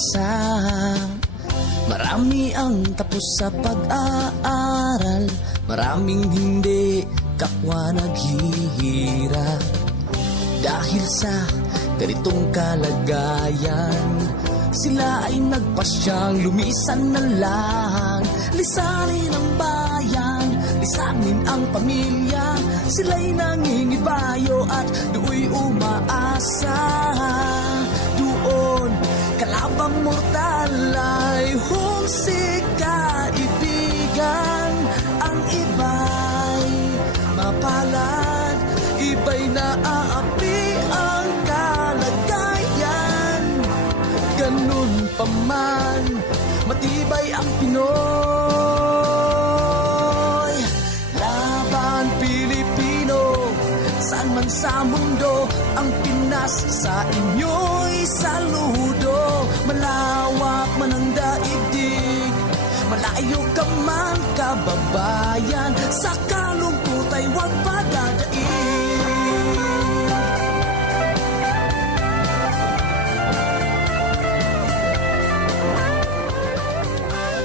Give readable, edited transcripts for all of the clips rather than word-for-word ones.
bansa. Marami ang tapos sa pag-aaral, maraming hindi kapwa naghihirap. Dahil sa ganitong kalagayan, sila ay nagpasyang lumisan na lang. Lisanin ang bayan, lisanin ang pamilya. Sila'y nangingibayo at do'y umaasa. Doon, kalabang mortal ay humsik kaibigan. Ang iba'y mapalad, iba'y naaapi ang kalagayan. Ganun pa man, matibay ang Pinoy. Laban Pilipino, saan man sa mundo, ang Pinas sa inyo'y saludo. Malawak man ang daigdig, malayo ka man kababayan, sa kalungkot ay huwag padadaig.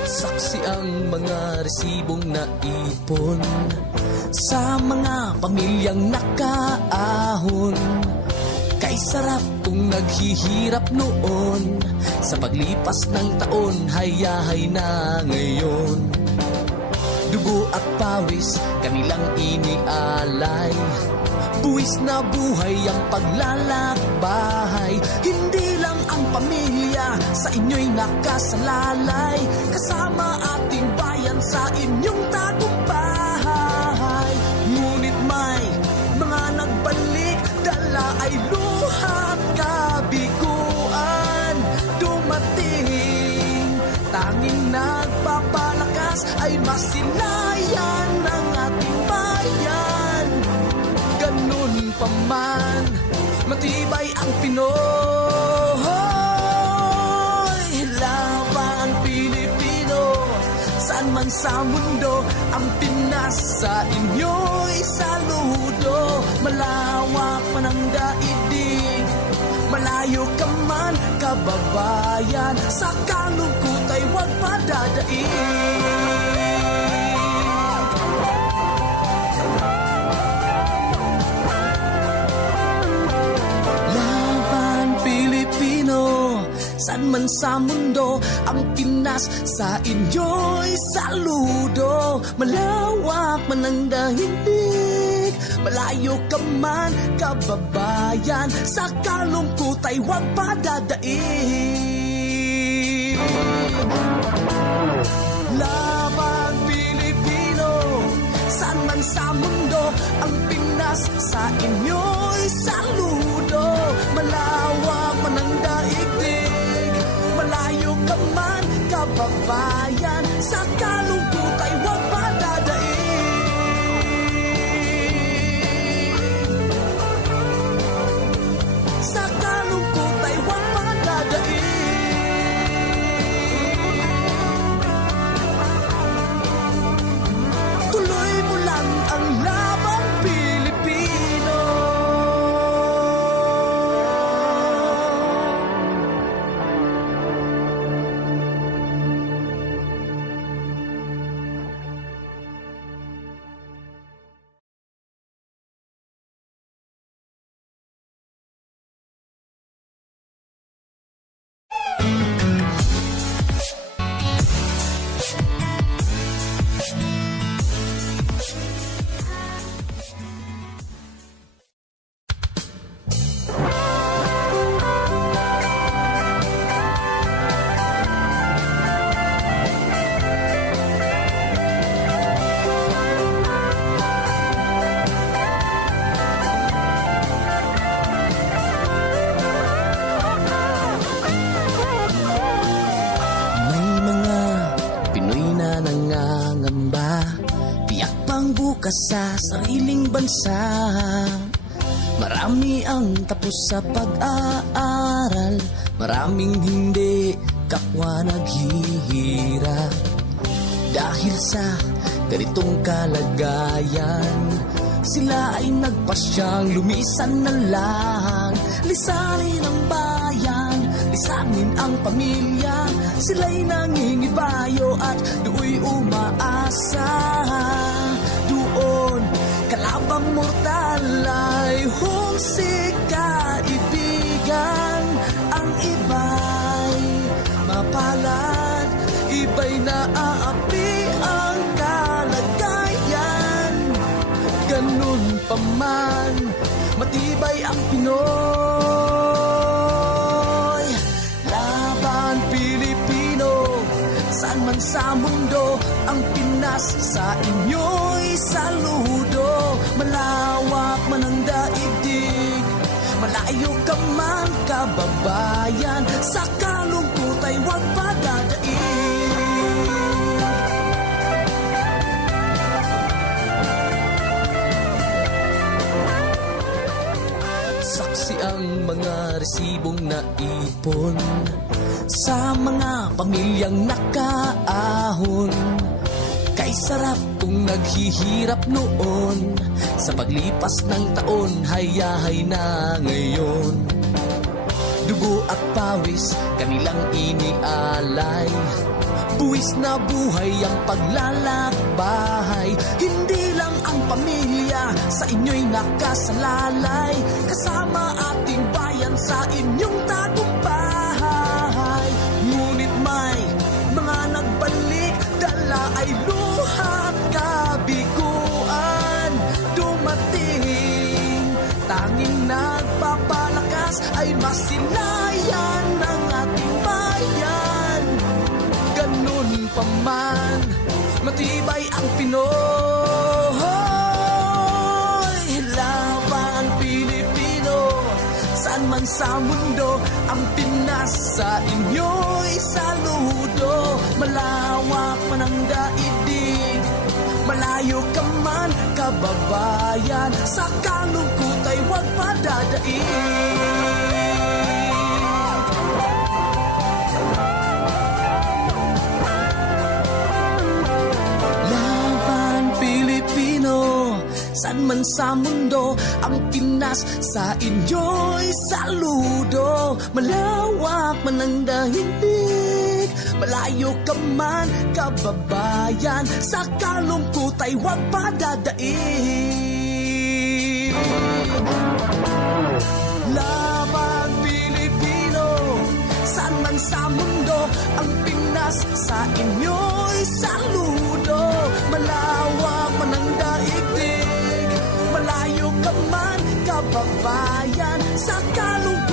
Saksi ang mga resibong naipon sa mga pamilyang nakaahon. Kay sarap kung naghihirap noon, sa paglipas ng taon, hayahay na ngayon. Dugo at pawis, kanilang inialay, buwis na buhay ang paglalakbay. Hindi lang ang pamilya sa inyo'y nakasalalay, kasama ating bayan sa inyong tagumpay. Ngunit may mga nagbalik, dala ay luhat kabiguan. Dumating, tanging nagpapalakas ay masilayan ng ating bayan. Ganun pa man, matibay ang Pinoy. Laban Pilipino, saan man sa mundo, ang Pinas sa inyo'y saludo. Malawak man ang daigdig, malayo ka man kababayan, sa kalungkot ay huwag padadaig. Saan man sa mundo, ang Pinas sa inyo'y saludo. Malawak man ang daigdig, malayo ka man kababayan, sa kalungkot ay huwag padadaig. Laban Pilipino, saan man sa mundo, ang Pinas sa inyo'y saludo. Malawak man ang daigdig, malayo ka man kababayan, sa kalungkot ay huwag padadaig. Sa kalungkot ay huwag padadaig. Tuloy mo lang ang laban Pilipino. Sa sariling bansa, marami ang tapos sa pag-aaral, maraming hindi kapwa naghihirap. Dahil sa ganitong kalagayan, sila ay nagpasyang lumisan na lang. Lisanin ang bayan, lisanin ang pamilya. Sila'y nangingibayo at do'y umaasa. Doon, kalabang mortal ay humsik kaibigan. Ang iba'y mapalad, iba'y naaapi ang kalagayan. Ganun pa man, matibay ang Pinoy. Laban Pilipino, saan man sa mundo, ang Pinas sa inyo'y saludo. Malawak man ang daigdig, malayo ka man kababayan, sa kalungkot ay huwag padadaig. Saksi ang mga resibong naipon sa mga pamilyang nakaahon. Kay sarap kung naghihirap noon, sa paglipas ng taon, hayahay na ngayon. Dugo at pawis, kanilang inialay, buwis na buhay ang paglalakbay. Hindi lang ang pamilya sa inyo'y nakasalalay, kasama ating bayan sa inyong tagumpay. Ngunit may mga nagbalik, dala ay luhat kabiguan. Dumating, tanging nagpapalakas ay masilayan ng ating bayan. Ganun pa man, matibay ang Pinoy. Laban Pilipino, saan man sa mundo, ang Pinas sa inyo'y saludo. Malawak man ang daigdig, malayo ka man kababayan, sa kalungkot ay huwag padadaig. Laban Pilipino, saan man sa mundo, ang Pinas sa inyo'y saludo. Malawak man ang daigdig, malayo ka man kababayan, sa kalungkot ay huwag padadaig. Laban Pilipino, saan man sa mundo, ang Pinas sa inyo'y saludo. Malawak man ang daigdig, malayo ka man kababayan, sa kalungkot